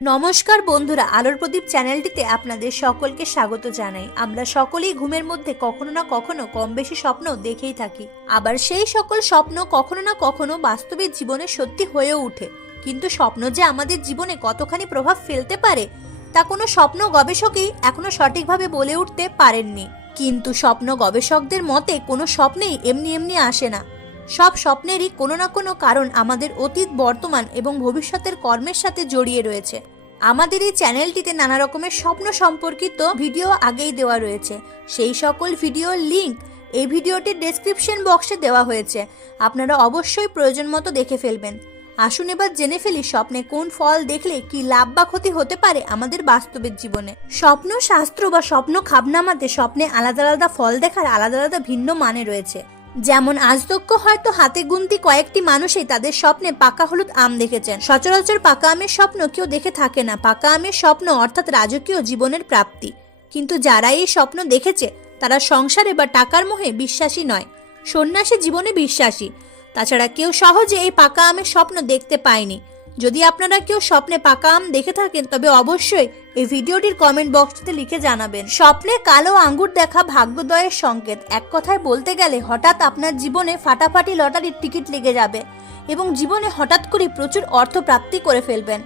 নমস্কার বন্ধুরা, আলোর প্রদীপ চ্যানেলটিতে আপনাদের সকলকে স্বাগত জানাই। আমরা সকলেই ঘুমের মধ্যে কখনো না কখনো কম বেশি স্বপ্ন দেখেই থাকি। আবার সেই সকল স্বপ্ন কখনো না কখনো বাস্তবের জীবনে সত্যি হয়েও ওঠে। কিন্তু স্বপ্ন যে আমাদের জীবনে কতখানি প্রভাব ফেলতে পারে, তা কোনো স্বপ্ন গবেষকই এখনও সঠিকভাবে বলে উঠতে পারেননি। কিন্তু স্বপ্ন গবেষকদের মতে কোনো স্বপ্নেই এমনি এমনি আসে না। সব স্বপ্নেরই কোনো না কোনো কারণ আমাদের অতীত, বর্তমান এবং ভবিষ্যতের কর্মের সাথে জড়িয়ে রয়েছে। আমাদের এই চ্যানেলটিতে নানা রকমের স্বপ্ন সম্পর্কিত ভিডিও আগেই দেওয়া রয়েছে। সেই সকল ভিডিওর লিংক এই ভিডিওটির ডেসক্রিপশন বক্সে দেওয়া হয়েছে। আপনারা অবশ্যই প্রয়োজন মতো দেখে ফেলবেন। আসুন এবার জেনে ফেলি স্বপ্নে কোন ফল দেখলে কি লাভ বা ক্ষতি হতে পারে আমাদের বাস্তবের জীবনে। স্বপ্ন শাস্ত্র বা স্বপ্ন খাবনামাতে স্বপ্নে আলাদা আলাদা ফল দেখার আলাদা আলাদা ভিন্ন মানে রয়েছে। যেমন আজদক্য হয়তো হাতে গুনতি কয়েকটি মানুষই তাদের স্বপ্নে পাকা হলুদ আম দেখেছেন। সচরাচর পাকা আমের স্বপ্ন কেউ দেখে থাকে না। পাকা আমের স্বপ্ন অর্থাৎ রাজকীয় জীবনের প্রাপ্তি। কিন্তু যারা এই স্বপ্ন দেখেছে, তারা সংসারে বা টাকার মোহে বিশ্বাসী নয়। সন্ন্যাসী জীবনে বিশ্বাসী। তাছাড়া কেউ সহজে এই পাকা আমের স্বপ্ন দেখতে পায়নি। যদি আপনারা কেউ স্বপ্নে পাকা আম দেখে থাকেন, তবে অবশ্যই এই ভিডিওটির কমেন্ট বক্সটিতে লিখে জানাবেন। স্বপ্নে কালো আঙ্গুর দেখা ভাগ্যোদয়ের সংকেত। এক কথায় বলতে গেলে হঠাৎ আপনার জীবনে ফাটাফাটি লটারির টিকিট লেগে যাবে এবং জীবনে হঠাৎ করে প্রচুর অর্থ প্রাপ্তি করে ফেলবেন।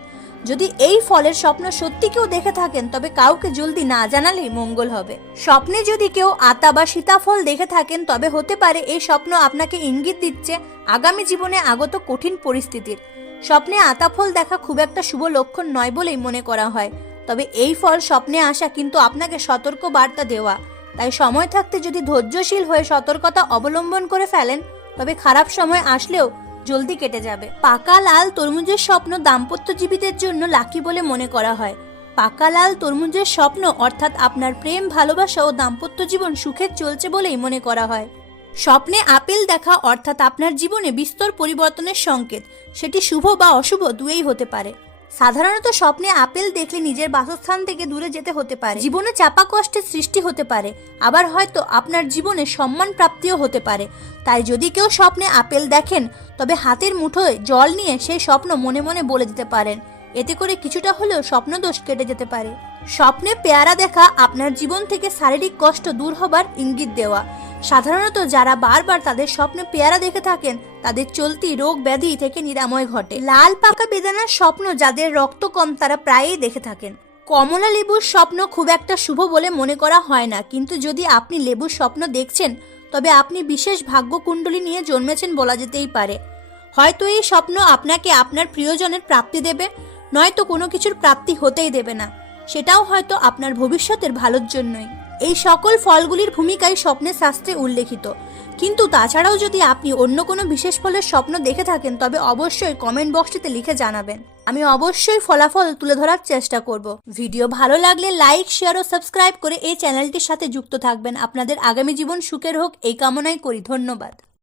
যদি এই ফলের স্বপ্ন সত্যি কেউ দেখে থাকেন, তবে কাউকে জলদি না জানালেই মঙ্গল হবে। স্বপ্নে যদি কেউ আতা বা সীতাফল দেখে থাকেন, তবে হতে পারে এই স্বপ্ন আপনাকে ইঙ্গিত দিচ্ছে আগামী জীবনে আগত কঠিন পরিস্থিতির। স্বপ্নে আতা ফল দেখা খুব একটা শুভ লক্ষণ নয় বলেই মনে করা হয়। তবে এই ফল স্বপ্নে আসা কিন্তু আপনাকে সতর্ক বার্তা দেওয়া। তাই সময় থাকতে যদি ধৈর্যশীল হয়ে সতর্কতা অবলম্বন করে ফেলেন, তবে খারাপ সময় আসলেও জলদি কেটে যাবে। পাকা লাল তরমুজের স্বপ্ন দাম্পত্য দাম্পত্যজীবীদের জন্য লাকি বলে মনে করা হয়। পাকা লাল তরমুজের স্বপ্ন অর্থাৎ আপনার প্রেম, ভালোবাসা ও দাম্পত্য জীবন সুখে চলছে বলেই মনে করা হয়। স্বপ্নে আপেল দেখা অর্থাৎ আপনার জীবনে বিস্তর পরিবর্তনের সংকেত, সেটি শুভ বা অশুভ দুয়েই হতে পারে। সাধারণত স্বপ্নে আপেল দেখলে নিজের বাসস্থান থেকে দূরে যেতে হতে পারে। জীবনে চাপা কষ্টের সৃষ্টি হতে পারে, আবার হয়তো আপনার জীবনে সম্মান প্রাপ্তিও হতে পারে। তাই যদি কেউ স্বপ্নে আপেল দেখেন, তবে হাতের মুঠোয় জল নিয়ে সেই স্বপ্ন মনে মনে বলে দিতে পারেন। এতে করে কিছুটা হলেও স্বপ্নদোষ কেটে যেতে পারে। স্বপ্নে পেয়ারা দেখা আপনার জীবন থেকে শারীরিক কষ্ট দূর হবার ইঙ্গিত দেওয়া। সাধারণত যারা বারবার তাদের স্বপ্নে পেয়ারা দেখে থাকেন, তাদের চলতি রোগ ব্যাধি থেকে নিরাময় ঘটে। লাল পাকা বেদানার স্বপ্ন যাদের রক্ত কম, তারা প্রায়ই দেখে থাকেন। কমলা লেবুর স্বপ্ন খুব একটা শুভ বলে মনে করা হয় না, কিন্তু যদি আপনি লেবুর স্বপ্ন দেখছেন, তবে আপনি বিশেষ ভাগ্য কুণ্ডলী নিয়ে জন্মেছেন বলা যেতেই পারে। হয়তো এই স্বপ্ন আপনাকে আপনার প্রিয়জনের প্রাপ্তি দেবে নয়তো কোনো কিছুর প্রাপ্তি হতেই দেবে না। সেটাও হয়তো আপনার ভবিষ্যতের ভালোর জন্যই। এই সকল ফলগুলির ভূমিকাই স্বপ্নের শাস্ত্রে উল্লেখিত। কিন্তু তাছাড়াও যদি আপনি অন্য কোনো বিশেষ ফলের স্বপ্ন দেখে থাকেন, তবে অবশ্যই কমেন্ট বক্সটিতে লিখে জানাবেন। আমি অবশ্যই ফলাফল তুলে ধরার চেষ্টা করব। ভিডিও ভালো লাগলে লাইক, শেয়ার ও সাবস্ক্রাইব করে এই চ্যানেলটির সাথে যুক্ত থাকবেন। আপনাদের আগামী জীবন সুখের হোক, এই কামনাই করি। ধন্যবাদ।